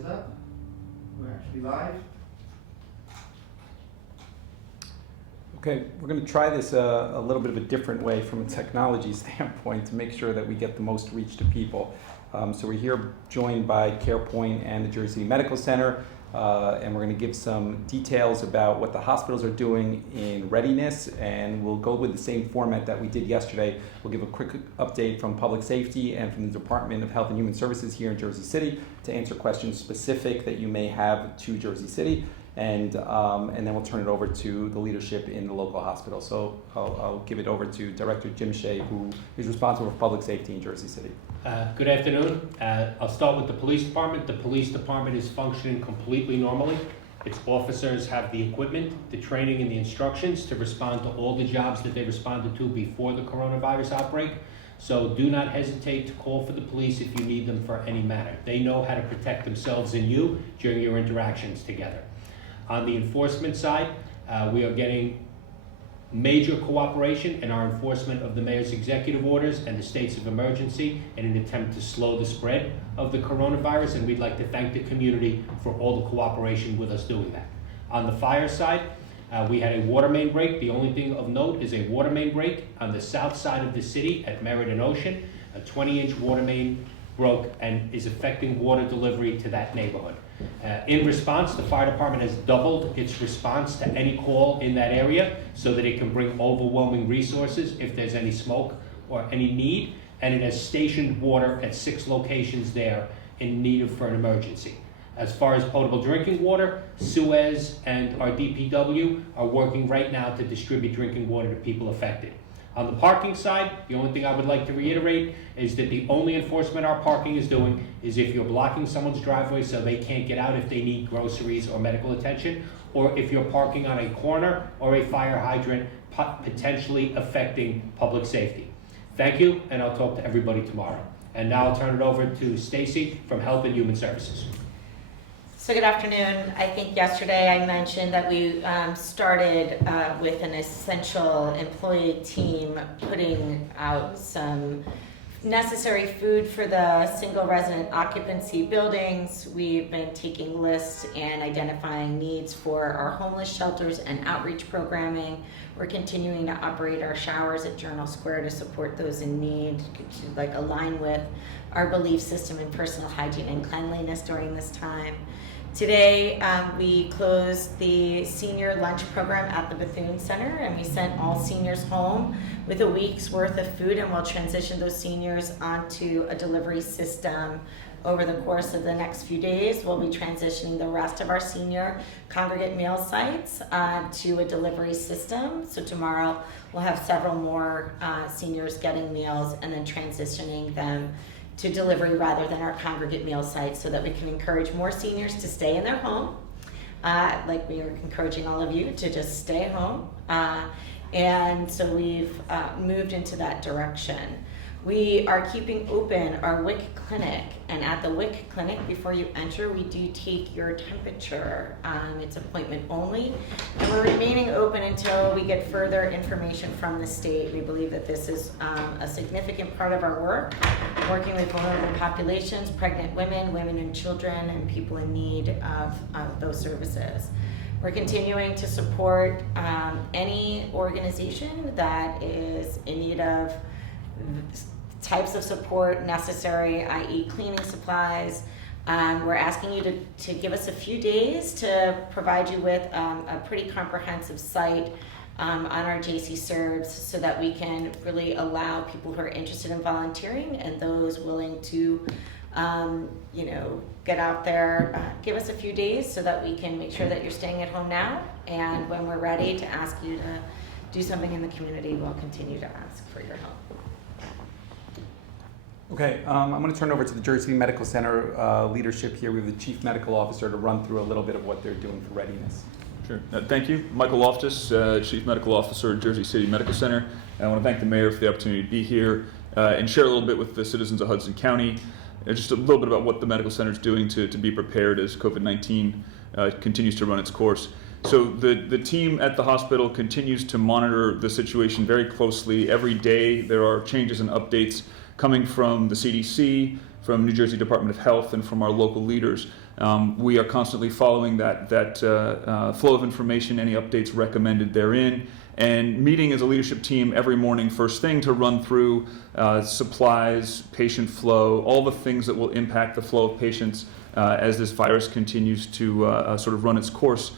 is up. We're actually live. Okay, we're going to try this a little bit of a different way from a technology standpoint to make sure that we get the most reach to people. So we're here joined by CarePoint and the Jersey Medical Center, and we're going to give some details about what the hospitals are doing in readiness, and we'll go with the same format that we did yesterday. We'll give a quick update from Public Safety and from the Department of Health and Human Services here in Jersey City to answer questions specific that you may have to Jersey City. And then we'll turn it over to the leadership in the local hospital. So I'll give it over to Director Jim Shea, who is responsible for public safety in Jersey City. Good afternoon. I'll start with the police department. The police department is functioning completely normally. Its officers have the equipment, the training, and the instructions to respond to all the jobs that they responded to before the coronavirus outbreak. So do not hesitate to call for the police if you need them for any matter. They know how to protect themselves and you during your interactions together. On the enforcement side, we are getting major cooperation in our enforcement of the mayor's executive orders and the states of emergency in an attempt to slow the spread of the coronavirus, and we'd like to thank the community for all the cooperation with us doing that. On the fire side, we had a water main break. The only thing of note is a water main break on the south side of the city at Merritt and Ocean. A 20-inch water main broke and is affecting water delivery to that neighborhood. In response, the fire department has doubled its response to any call in that area so that it can bring overwhelming resources if there's any smoke or any need, and it has stationed water at 6 locations there in need for an emergency. As far as potable drinking water, Suez and our DPW are working right now to distribute drinking water to people affected. On the parking side, the only thing I would like to reiterate is that the only enforcement our parking is doing is if you're blocking someone's driveway so they can't get out if they need groceries or medical attention, or if you're parking on a corner or a fire hydrant, potentially affecting public safety. Thank you, and I'll talk to everybody tomorrow. And now I'll turn it over to Stacy from Health and Human Services. So good afternoon. I think yesterday I mentioned that we started with an essential employee team putting out some necessary food for the single resident occupancy buildings. We've been taking lists and identifying needs for our homeless shelters and outreach programming. We're continuing to operate our showers at Journal Square to support those in need, to align with our belief system in personal hygiene and cleanliness during this time. Today, we closed the senior lunch program at the Bethune Center, and we sent all seniors home with a week's worth of food, and we'll transition those seniors onto a delivery system over the course of the next few days. We'll be transitioning the rest of our senior congregate meal sites to a delivery system. So tomorrow, we'll have several more seniors getting meals and then transitioning them to delivery rather than our congregate meal sites so that we can encourage more seniors to stay in their home, like we are encouraging all of you to just stay home. And so we've moved into that direction. We are keeping open our Wic Clinic, and at the Wic Clinic, before you enter, we do take your temperature. It's appointment only, and we're remaining open until we get further information from the state. We believe that this is a significant part of our work, working with vulnerable populations, pregnant women, women and children, and people in need of those services. We're continuing to support any organization that is in need of types of support necessary, i.e. cleaning supplies. We're asking you to give us a few days to provide you with a pretty comprehensive site on our JC Serves so that we can really allow people who are interested in volunteering and those willing to get out there, give us a few days so that we can make sure that you're staying at home now, and when we're ready to ask you to do something in the community, we'll continue to ask for your help. Okay, I'm going to turn over to the Jersey Medical Center leadership here. We have the Chief Medical Officer to run through a little bit of what they're doing for readiness. Sure. Thank you. Michael Loftus, Chief Medical Officer at Jersey City Medical Center. And I want to thank the Mayor for the opportunity to be here and share a little bit with the citizens of Hudson County, just a little bit about what the Medical Center is doing to be prepared as COVID-19 continues to run its course. So the team at the hospital continues to monitor the situation very closely. Every day there are changes and updates coming from the CDC, from New Jersey Department of Health, and from our local leaders. We are constantly following that flow of information, any updates recommended therein, and meeting as a leadership team every morning first thing to run through supplies, patient flow, all the things that will impact the flow of patients as this virus continues to sort of run its course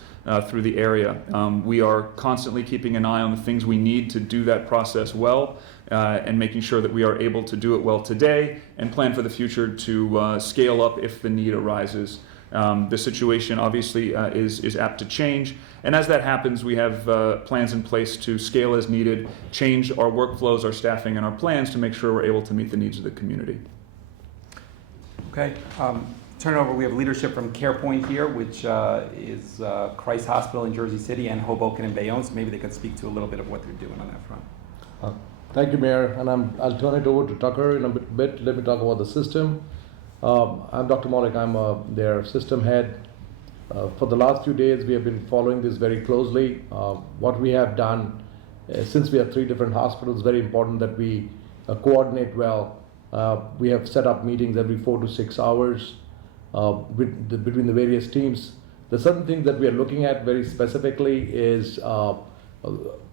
through the area. We are constantly keeping an eye on the things we need to do that process well, and making sure that we are able to do it well today and plan for the future to scale up if the need arises. The situation obviously is apt to change, and as that happens, we have plans in place to scale as needed, change our workflows, our staffing, and our plans to make sure we're able to meet the needs of the community. Okay, turn it over. We have leadership from CarePoint here, which is Christ Hospital in Jersey City and Hoboken and Bayonne. So maybe they could speak to a little bit of what they're doing on that front. Thank you, Mayor. And I'll turn it over to Tucker in a bit. Let me talk about the system. I'm Dr. Malik. I'm their system head. For the last few days, we have been following this very closely. What we have done, since we have 3 different hospitals, very important that we coordinate well. We have set up meetings every 4 to 6 hours between the various teams. The certain things that we are looking at very specifically is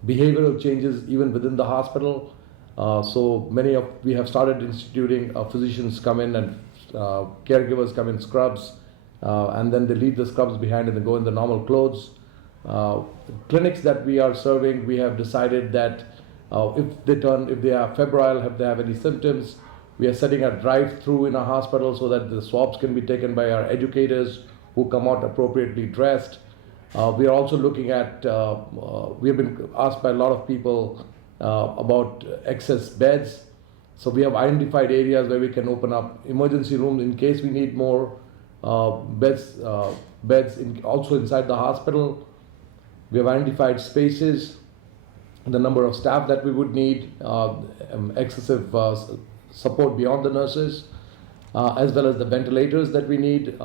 behavioral changes even within the hospital. So we have started instituting physicians come in and caregivers come in scrubs, and then they leave the scrubs behind and they go in the normal clothes. Clinics that we are serving, we have decided that if they are febrile, if they have any symptoms, we are setting a drive-through in a hospital so that the swabs can be taken by our educators who come out appropriately dressed. We are also looking at, we have been asked by a lot of people about excess beds. So we have identified areas where we can open up emergency rooms in case we need more beds also inside the hospital. We have identified spaces, the number of staff that we would need, excessive support beyond the nurses, as well as the ventilators that we need.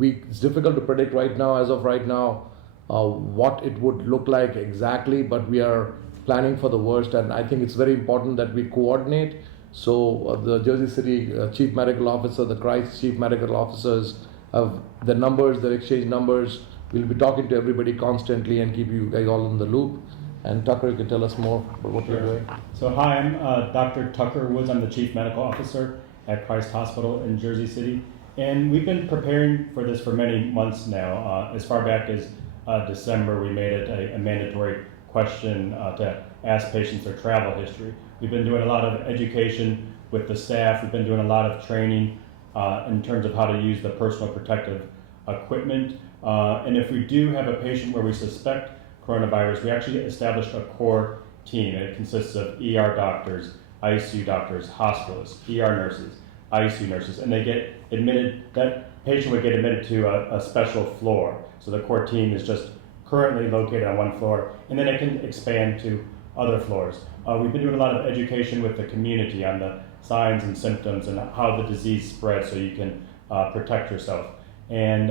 It's difficult to predict right now, as of right now, what it would look like exactly, but we are planning for the worst, and I think it's very important that we coordinate. So the Jersey City Chief Medical Officer, the Christ Chief Medical Officers have the numbers, their exchange numbers. We'll be talking to everybody constantly and keep you guys all in the loop. And Tucker, you can tell us more about what you're doing. So hi, I'm Dr. Tucker Woods. I'm the Chief Medical Officer at Christ Hospital in Jersey City. And we've been preparing for this for many months now. As far back as December, we made it a mandatory question to ask patients their travel history. We've been doing a lot of education with the staff. We've been doing a lot of training in terms of how to use the personal protective equipment. And if we do have a patient where we suspect coronavirus, we actually established a core team. It consists of ER doctors, ICU doctors, hospitalists, ER nurses, ICU nurses, and they get admitted, that patient would get admitted to a special floor. So the core team is just currently located on one floor, and then it can expand to other floors. We've been doing a lot of education with the community on the signs and symptoms and how the disease spreads so you can protect yourself. And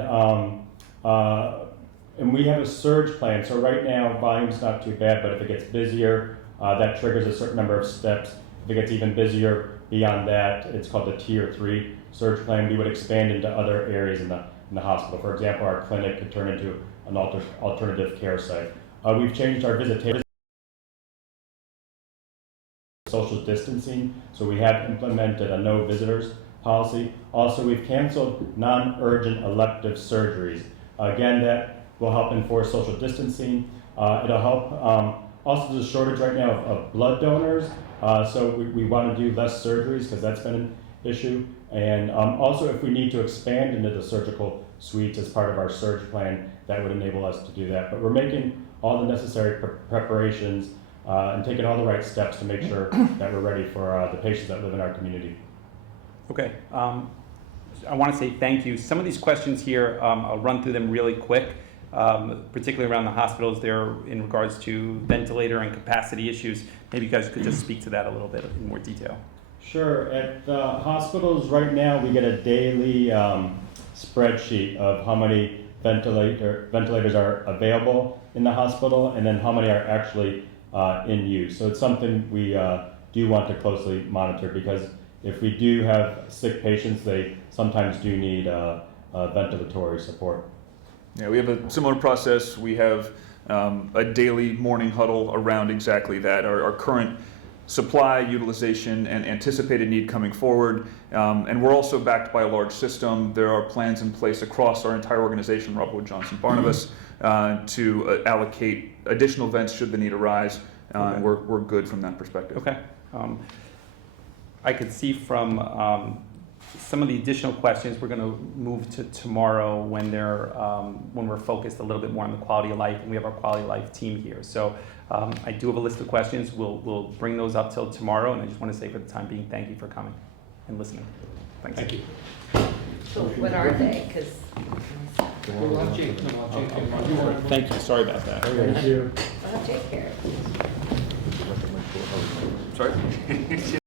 we have a surge plan. So right now, volume's not too bad, but if it gets busier, that triggers a certain number of steps. If it gets even busier beyond that, it's called the Tier 3 surge plan. We would expand into other areas in the hospital. For example, our clinic could turn into an alternative care site. We've changed our visitation social distancing, so we have implemented a no visitors policy. Also, we've canceled non-urgent elective surgeries. Again, that will help enforce social distancing. It'll help. Also, there's a shortage right now of blood donors, so we want to do less surgeries because that's been an issue. And also, if we need to expand into the surgical suites as part of our surge plan, that would enable us to do that. But we're making all the necessary preparations and taking all the right steps to make sure that we're ready for the patients that live in our community. Okay, I want to say thank you. Some of these questions here, I'll run through them really quick, particularly around the hospitals there in regards to ventilator and capacity issues. Maybe you guys could just speak to that a little bit in more detail. Sure. At the hospitals right now, we get a daily spreadsheet of how many ventilators are available in the hospital and then how many are actually in use. So it's something we do want to closely monitor because if we do have sick patients, they sometimes do need ventilatory support. Yeah, we have a similar process. We have a daily morning huddle around exactly that, our current supply, utilization, and anticipated need coming forward. And we're also backed by a large system. There are plans in place across our entire organization, Robert Wood Johnson Barnabas, to allocate additional vents should the need arise. Okay. And we're good from that perspective. Okay. I could see from some of the additional questions we're going to move to tomorrow when we're focused a little bit more on the quality of life, and we have our quality of life team here. So I do have a list of questions. We'll bring those up till tomorrow, and I just want to say for the time being, thank you for coming and listening. Thanks. Thank you. So what are they? Because Thank you. Sorry about that. Thank you. I'll have Jake here. Sorry.